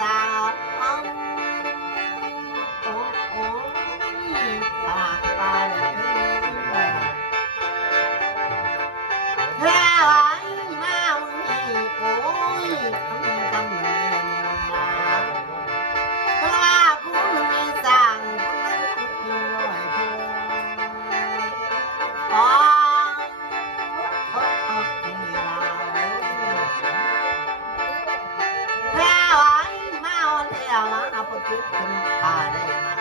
สาวโอ้โอ้ปากตาเลยแค่ไหวมามึงนี่โอ้ยคำเงินมาเพราะว่าคุณมีสั่งคุณรวยเพิ่มอ๋อคิดถึงข้าได้มา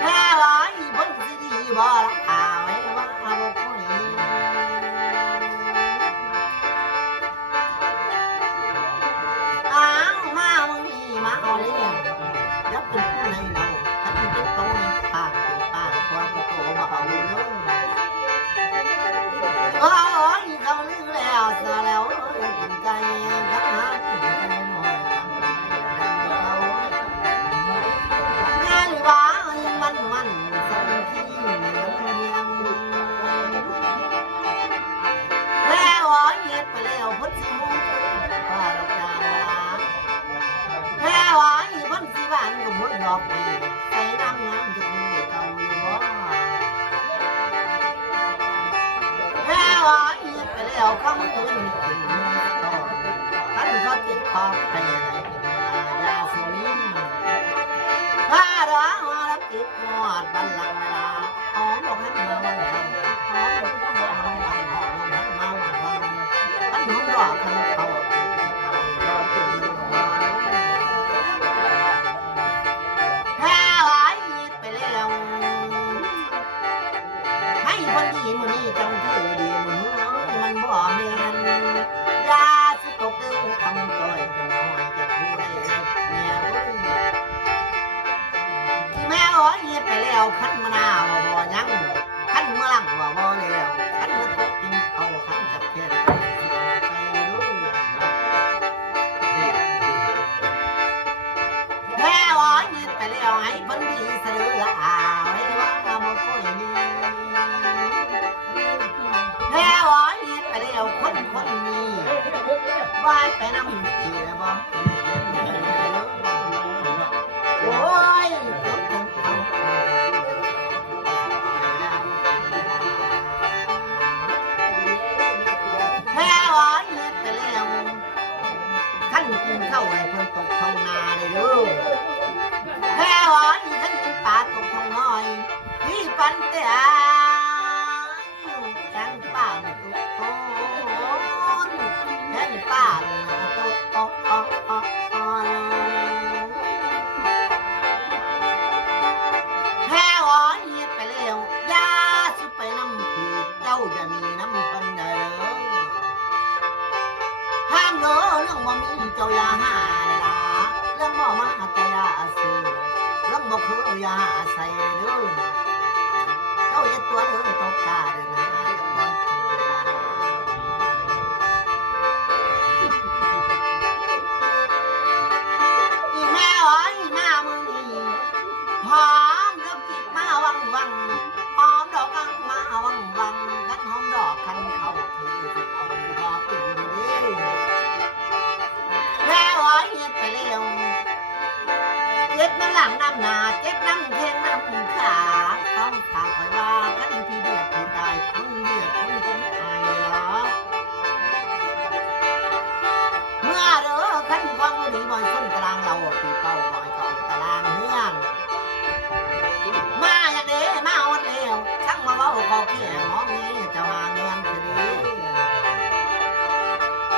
แค่ว่าอีบนสิดีบ่ละข่าวให้ว่าบ่ค่อยอ้าวมามึงนี่มาเอาเลี้ยงยับเป็นผู้ในเนาฉันเป็นโตในปากเป็นปากความโตบ่เอาเลยโอ้ยเขาลืมแล้วซะแล้วกินใจทั้งหามันสักทีมันยังแล้วเหยียดไปแล้วพ้นสิมุ้งพาดอกจานแล้วอีพ้นสิบ้านก็หมดดอกไปใส่น้ำน้ำจะมือเก่าอยู่บ่แล้วเหยียดไปแล้วคำตัวนี้ถึงต่อท่านเขาติดคอใครอะไรยาสูบถ้าร้องรับติดงอดบัลลังก์เวลาหอมบอกให้มาวันหอมหอมบอกให้มาวันหอมบอกให้มาวันหอมท่านหอมรอท่านเขาแค่ไหวไปแล้วให้คนดีมือนี้จังถือดีมือมันบ่แม่นยาสุกตกทำต่อยจะน้อยจะพูดได้เนี่ยแม่ว่าเงียบไปแล้วขันมะนาวบ่ยังขันมะลังบ่แล้วขันมะตกกินเอาขันจับแค่ไปรู้แม่ว่าเงียบไปแล้วให้คนดีเสนออ้าวให้ว่าบ่ค่อยมีแม่ว่าเงียบไปแล้วคนนี้ไหวไปน้ำเกลือบ่โอ้ยกินเข้าไอ้เพิ่นตกท้องนาเลยเด้อแค่ว่าอีฉันกินปลาตกท้องน้อยพี่ปันเตะแกงป่าตกต้นแกงป่าตกแค่ว่าเงียบไปแล้วยาสุไปน้ำผีเจ้าจะมีน้ำพันได้เลยห้ามเด้อเรื่องบ่มีเจ้าอย่าหาละเรื่องบ่มาแต่อย่าซื้อเรื่องบ่คืออย่าใส่เด้อเจ้าอย่าตัวเด้อตกกาเด้อนะจังวันอีแม่อ๋อยมามื้อนี้หอมดอกจิกมาวังหอมดอกอังมาวังกันหอมดอกคันเขาคือสิเอาดอกอื่นเด้เงียบไปแล้วเจ็บน้ำหลังน้ำหนาเจ็บน้ำแข้งน้ำขาต้องตายคอยว่าขันที่เดือดที่ตายคนเดือดคนจนตายเหรอเมื่อเด้อขันฟังดีบ่อยส้นตารางเราปีเป้าบ่อยต่อตารางเฮือนมาอย่างเด้มาอดแล้วช่างมาเว้าขอเกี่ยงองนี้จะมาเงินจะดี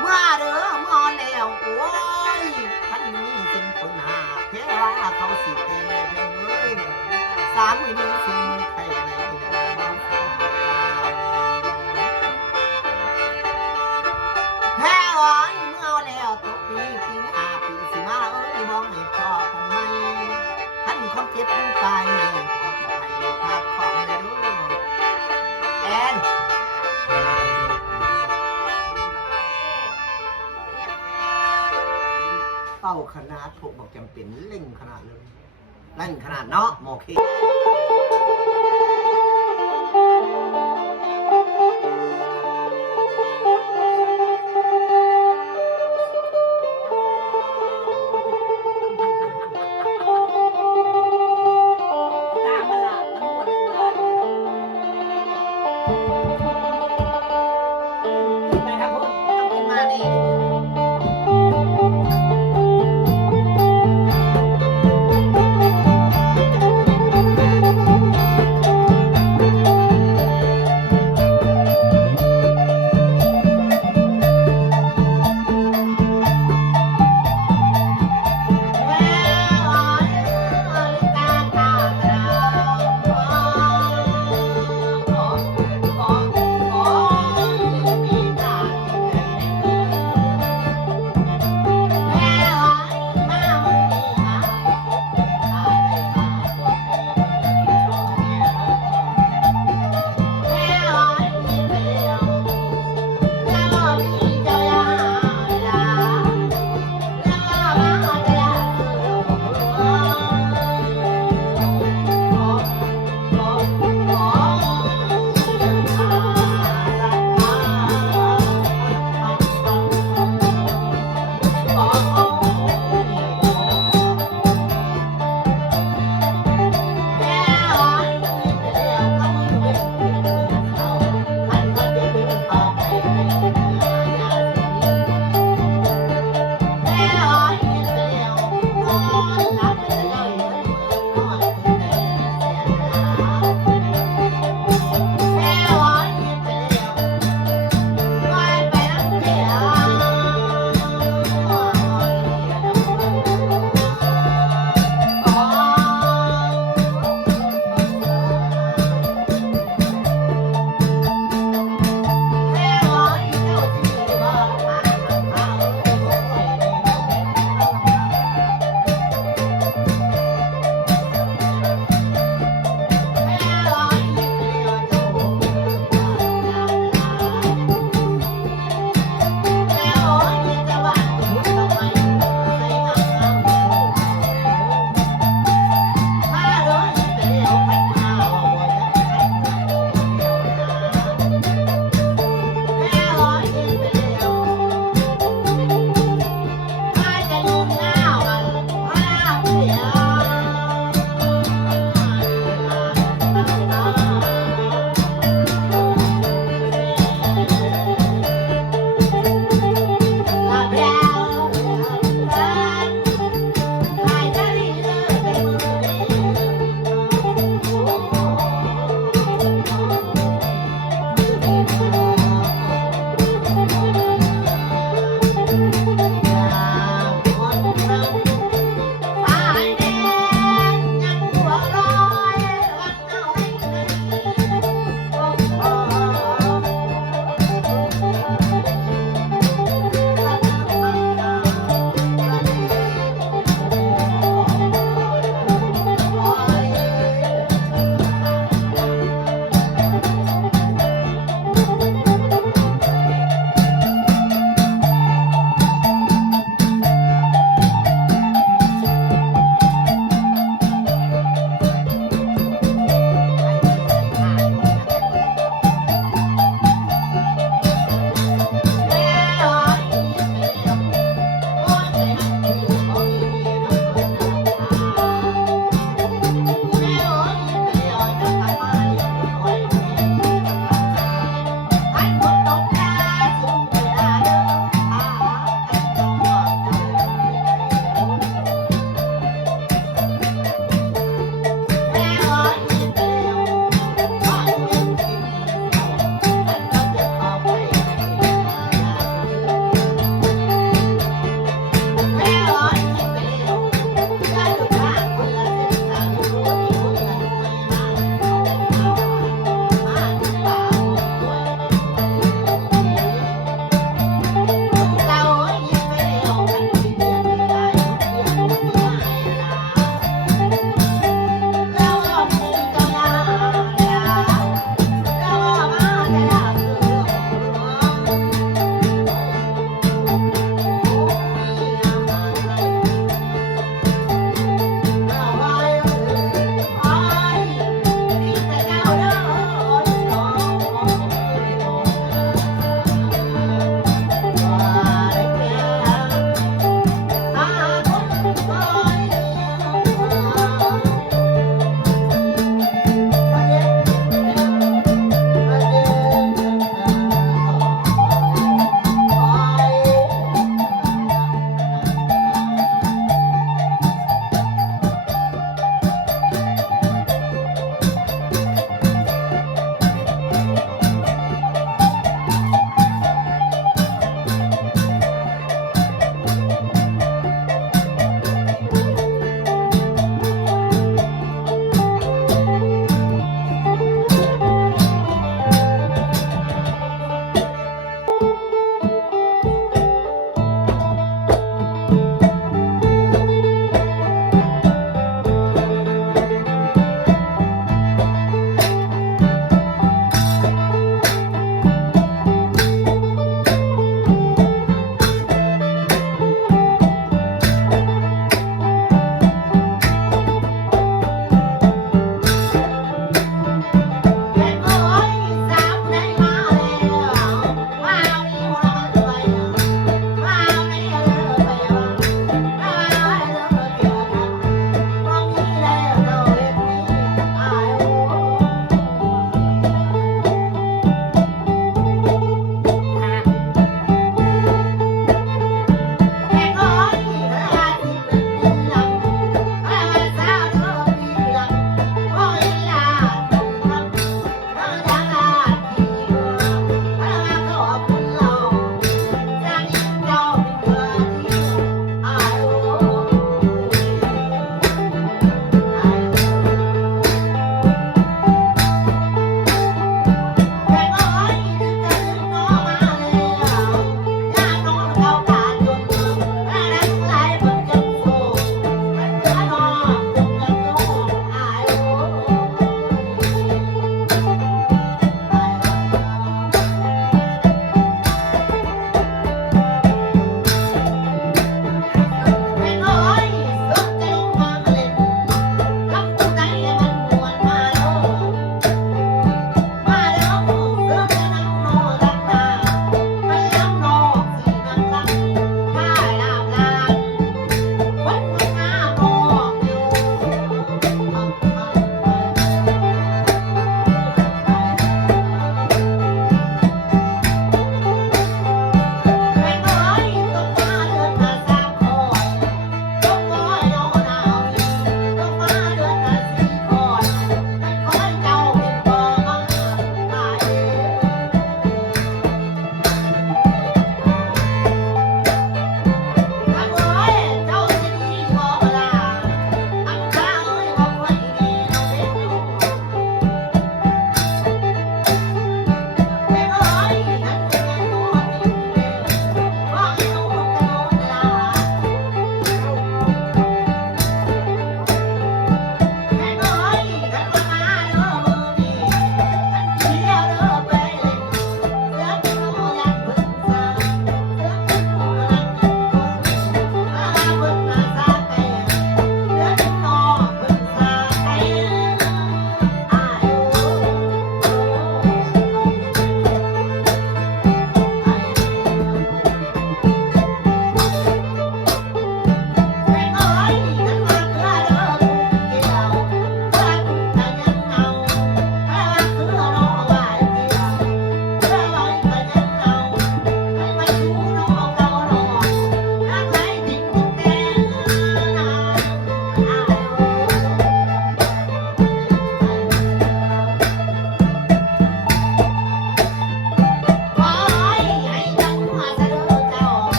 เมื่อเด้อมาแล้วโอ้ยท่านนี้เป็นคนหาเพื่อว่าเขาสิเตะเพียงเลยสามมือนี้สิใครในแพ้วันเมื่อแล้วตกปีกินปีสิมามองให้พอทำไมท่านความเจ็บรู้กายไม่ขอให้พักผ่อนเลยดูแอนเป้าขนาดถูกบอกจำเป็นเล่งขนาดเลยเล่งขนาดเนาะโอเค